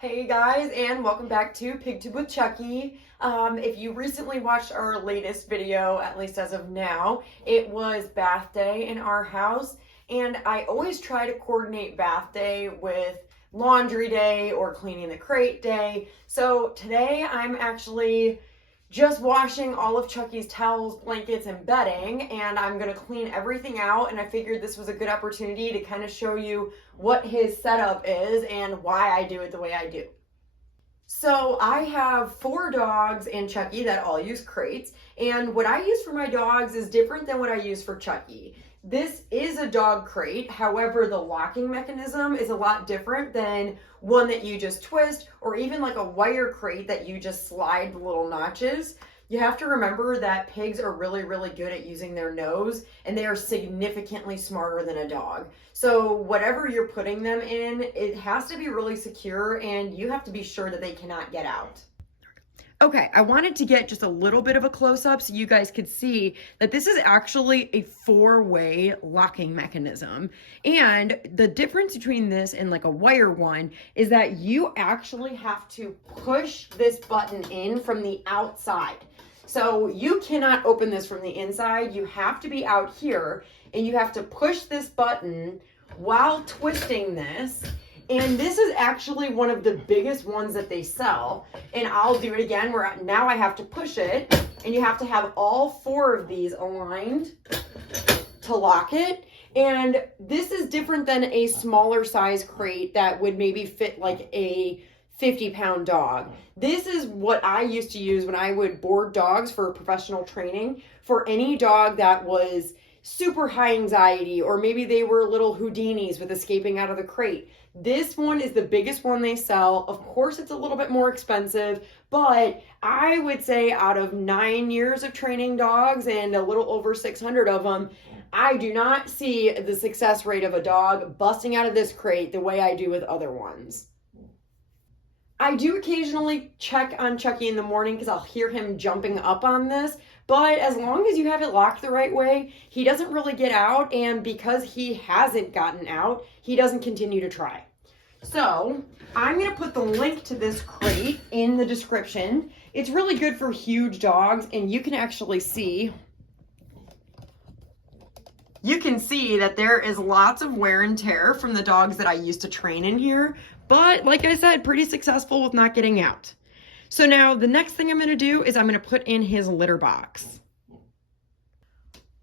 Hey guys, and welcome back to PigTube with Chucky. If you recently watched our latest video, at least as of now, it was bath day in our house, and I always try to coordinate bath day with laundry day or cleaning the crate day. So today I'm actually just washing all of Chucky's towels, blankets, and bedding, and I'm gonna clean everything out, and I figured this was a good opportunity to kind of show you what his setup is and why I do it the way I do. So I have 4 dogs and Chucky that all use crates, and what I use for my dogs is different than what I use for Chucky. This is a dog crate, however, the locking mechanism is a lot different than one that you just twist, or even like a wire crate that you just slide the little notches. You have to remember that pigs are really good at using their nose, and they are significantly smarter than a dog. So whatever you're putting them in, it has to be really secure, and you have to be sure that they cannot get out. Okay, I wanted to get just a little bit of a close-up so you guys could see that this is actually a 4-way locking mechanism. And the difference between this and like a wire one is that you actually have to push this button in from the outside. So you cannot open this from the inside. You have to be out here, and you have to push this button while twisting this. And this is actually one of the biggest ones that they sell. And I'll do it again where now I have to push it, and you have to have all 4 of these aligned to lock it. And this is different than a smaller size crate that would maybe fit like a 50-pound dog. This is what I used to use when I would board dogs for professional training, for any dog that was super high anxiety, or maybe they were little Houdinis with escaping out of the crate. This one is the biggest one they sell. Of course, it's a little bit more expensive, but I would say out of 9 years of training dogs and a little over 600 of them, I do not see the success rate of a dog busting out of this crate the way I do with other ones. I do occasionally check on Chucky in the morning because I'll hear him jumping up on this, but as long as you have it locked the right way, he doesn't really get out, and because he hasn't gotten out, he doesn't continue to try. So I'm going to put the link to this crate in the description. It's really good for huge dogs, and you can actually see, that there is lots of wear and tear from the dogs that I used to train in here, but like I said, pretty successful with not getting out. So now the next thing I'm going to do is I'm going to put in his litter box.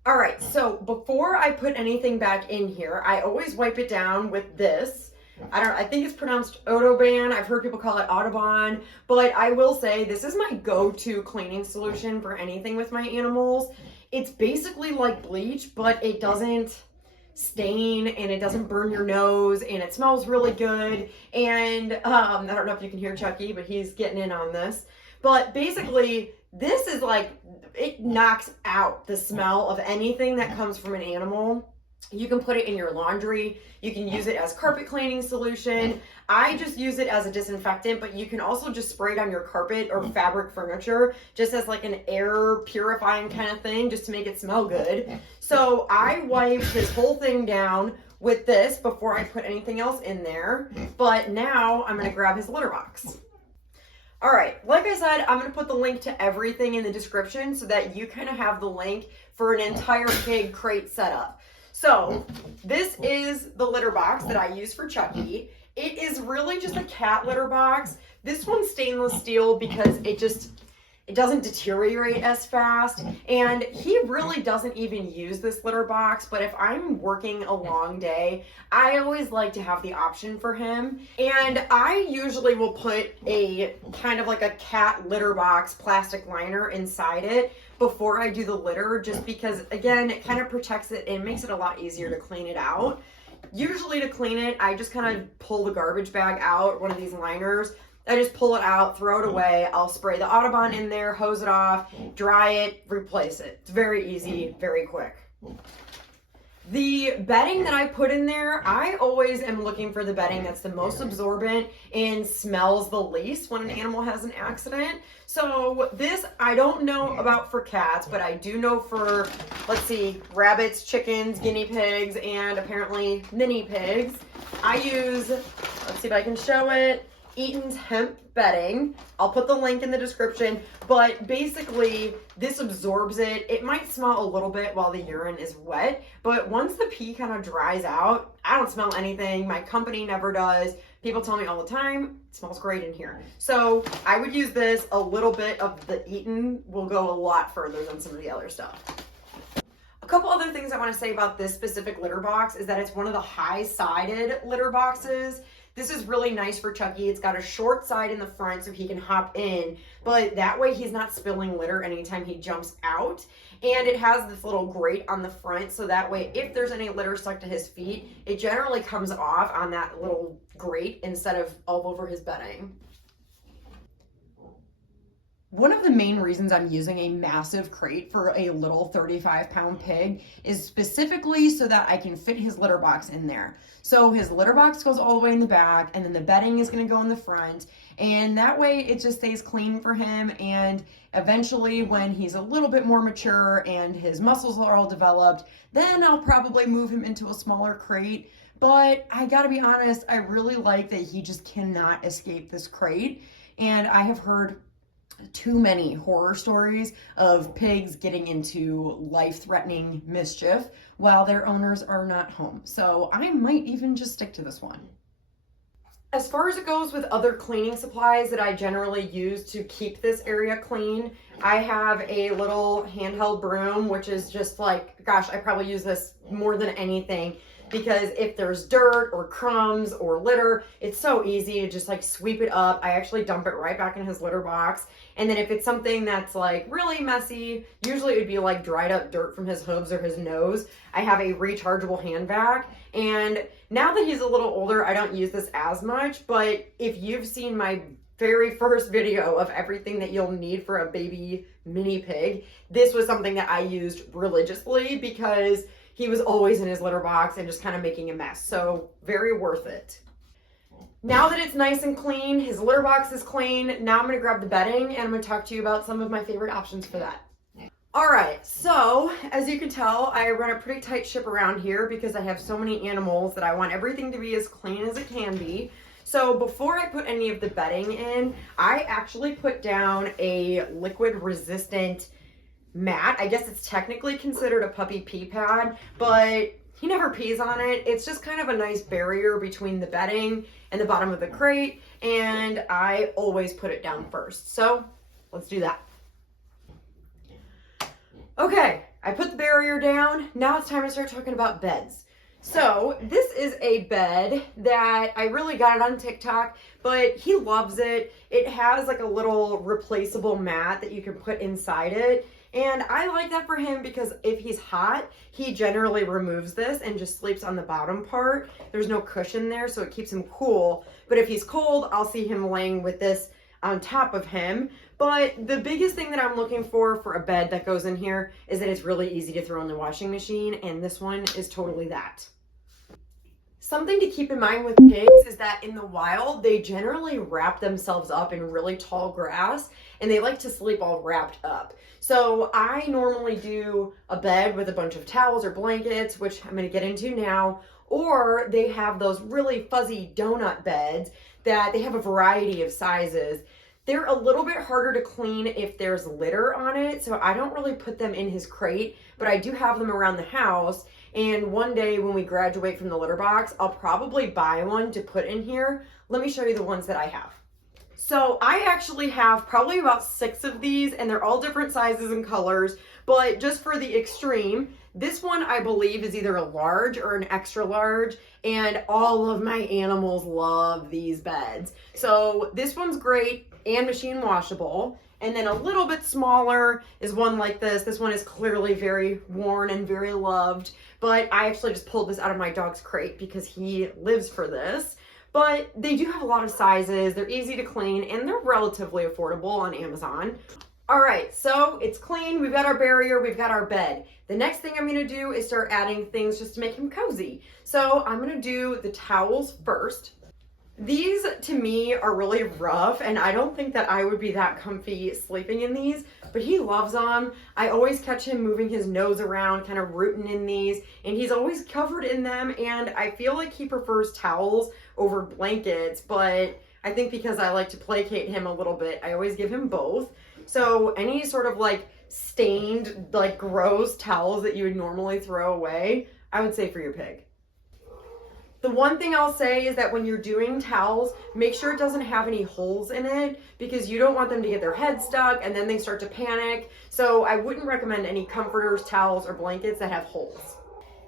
All right, so before I put anything back in here, I always wipe it down with this. I think it's pronounced Odoban. I've heard people call it Audubon, but I will say this is my go-to cleaning solution for anything with my animals. It's basically like bleach, but it doesn't stain, and it doesn't burn your nose, and it smells really good. And I don't know if you can hear Chucky, but he's getting in on this. But basically, this is like, it knocks out the smell of anything that comes from an animal. You can put it in your laundry. You can use it as carpet cleaning solution. I just use it as a disinfectant, but you can also just spray it on your carpet or fabric furniture, just as like an air purifying kind of thing, just to make it smell good. So I wipe this whole thing down with this before I put anything else in there. But now I'm going to grab his litter box. All right, like I said, I'm going to put the link to everything in the description so that you kind of have the link for an entire pig crate setup. So this is the litter box that I use for Chucky. It is really just a cat litter box. This one's stainless steel because it doesn't deteriorate as fast, and he really doesn't even use this litter box. But if I'm working a long day, I always like to have the option for him, and I usually will put a kind of like a cat litter box plastic liner inside it before I do the litter, just because again, it kind of protects it and makes it a lot easier to clean it out. Usually to clean it, I just kind of pull the garbage bag out, one of these liners. I just pull it out, throw it away. I'll spray the Audubon in there, hose it off, dry it, replace it. It's very easy, very quick. The bedding that I put in there, I always am looking for the bedding that's the most absorbent and smells the least when an animal has an accident. So this, I don't know about for cats, but I do know for, let's see, rabbits, chickens, guinea pigs, and apparently mini pigs. I use, let's see if I can show it. Eaton's hemp bedding. I'll put the link in the description, but basically this absorbs it. It might smell a little bit while the urine is wet, but once the pee kind of dries out, I don't smell anything. My company never does. People tell me all the time, it smells great in here. So I would use this. A little bit of the Eaton will go a lot further than some of the other stuff. A couple other things I want to say about this specific litter box is that it's one of the high-sided litter boxes. This is really nice for Chucky. It's got a short side in the front so he can hop in, but that way he's not spilling litter anytime he jumps out. And it has this little grate on the front, so that way if there's any litter stuck to his feet, it generally comes off on that little grate instead of all over his bedding. One of the main reasons I'm using a massive crate for a little 35-pound pig is specifically so that I can fit his litter box in there. So his litter box goes all the way in the back, and then the bedding is going to go in the front, and that way it just stays clean for him. And eventually when he's a little bit more mature and his muscles are all developed, then I'll probably move him into a smaller crate. But I gotta be honest, I really like that he just cannot escape this crate. And I have heard too many horror stories of pigs getting into life-threatening mischief while their owners are not home. So I might even just stick to this one. As far as it goes with other cleaning supplies that I generally use to keep this area clean, I have a little handheld broom, which is just like, gosh, I probably use this more than anything, because if there's dirt or crumbs or litter, it's so easy to just like sweep it up. I actually dump it right back in his litter box. And then if it's something that's like really messy, usually it would be like dried up dirt from his hooves or his nose, I have a rechargeable hand vac. And now that he's a little older, I don't use this as much, but if you've seen my very first video of everything that you'll need for a baby mini pig, this was something that I used religiously because he was always in his litter box and just kind of making a mess. So very worth it. Now that it's nice and clean, his litter box is clean, now I'm gonna grab the bedding and I'm gonna talk to you about some of my favorite options for that. All right, so as you can tell, I run a pretty tight ship around here because I have so many animals that I want everything to be as clean as it can be. So before I put any of the bedding in, I actually put down a liquid resistant mat. I guess it's technically considered a puppy pee pad, but he never pees on it. It's just kind of a nice barrier between the bedding and the bottom of the crate, and I always put it down first. So let's do that. Okay, I put the barrier down. Now it's time to start talking about beds. So this is a bed that I really got it on TikTok, but he loves it. It has like a little replaceable mat that you can put inside it. And I like that for him because if he's hot, he generally removes this and just sleeps on the bottom part. There's no cushion there, so it keeps him cool. But if he's cold, I'll see him laying with this on top of him. But the biggest thing that I'm looking for a bed that goes in here is that it's really easy to throw in the washing machine, and this one is totally that. Something to keep in mind with pigs is that in the wild, they generally wrap themselves up in really tall grass, and they like to sleep all wrapped up. So I normally do a bed with a bunch of towels or blankets, which I'm going to get into now, or they have those really fuzzy donut beds that they have a variety of sizes. They're a little bit harder to clean if there's litter on it, so I don't really put them in his crate, but I do have them around the house. And one day when we graduate from the litter box, I'll probably buy one to put in here. Let me show you the ones that I have. So I actually have probably about 6 of these, and they're all different sizes and colors, but just for the extreme, this one I believe is either a large or an extra large, and all of my animals love these beds. So this one's great and machine washable. And then a little bit smaller is one like this. This one is clearly very worn and very loved, but I actually just pulled this out of my dog's crate because he lives for this. But they do have a lot of sizes, they're easy to clean, and they're relatively affordable on Amazon. All right, so it's clean, we've got our barrier, we've got our bed. The next thing I'm gonna do is start adding things just to make him cozy. So I'm gonna do the towels first. These to me are really rough, and I don't think that I would be that comfy sleeping in these, but he loves them. I always catch him moving his nose around, kind of rooting in these, and he's always covered in them, and I feel like he prefers towels over blankets, but I think because I like to placate him a little bit, I always give him both. So any sort of like stained, like gross towels that you would normally throw away, I would say for your pig. The one thing I'll say is that when you're doing towels, make sure it doesn't have any holes in it because you don't want them to get their head stuck and then they start to panic. So I wouldn't recommend any comforters, towels, or blankets that have holes.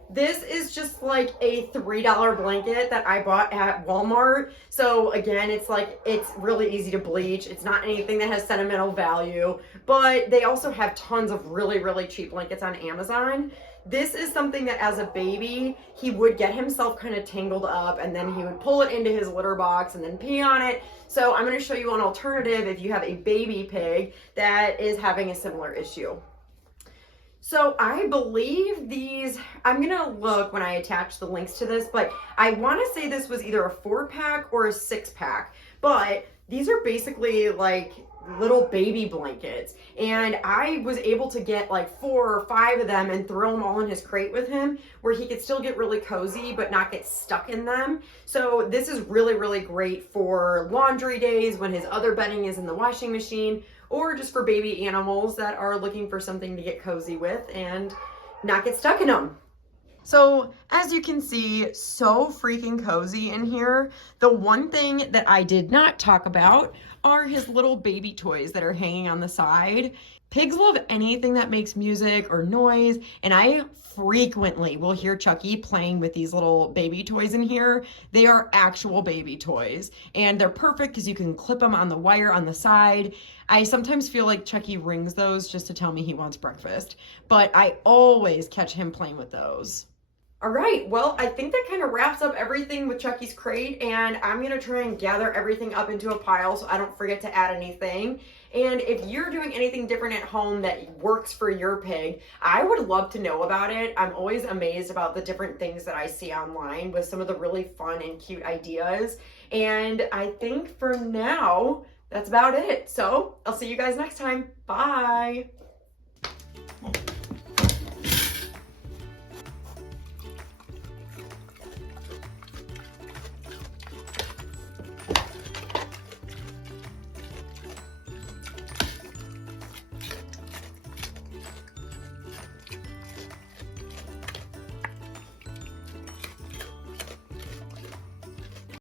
This is just like a $3 blanket that I bought at Walmart. So again, it's really easy to bleach. It's not anything that has sentimental value, but they also have tons of really, really cheap blankets on Amazon. This is something that as a baby, he would get himself kind of tangled up and then he would pull it into his litter box and then pee on it. So I'm going to show you an alternative if you have a baby pig that is having a similar issue. So I believe these, I'm going to look when I attach the links to this, but I want to say this was either a 4-pack or a 6-pack, but these are basically like little baby blankets, and I was able to get like 4 or 5 of them and throw them all in his crate with him where he could still get really cozy but not get stuck in them. So this is really, really great for laundry days when his other bedding is in the washing machine, or just for baby animals that are looking for something to get cozy with and not get stuck in them. So as you can see, so freaking cozy in here. The one thing that I did not talk about are his little baby toys that are hanging on the side. Pigs love anything that makes music or noise, and I frequently will hear Chucky playing with these little baby toys in here. They are actual baby toys, and they're perfect because you can clip them on the wire on the side. I sometimes feel like Chucky rings those just to tell me he wants breakfast, but I always catch him playing with those. All right, well, I think that kind of wraps up everything with Chucky's crate, and I'm gonna try and gather everything up into a pile so I don't forget to add anything. And if you're doing anything different at home that works for your pig, I would love to know about it. I'm always amazed about the different things that I see online with some of the really fun and cute ideas. And I think for now, that's about it. So I'll see you guys next time. Bye.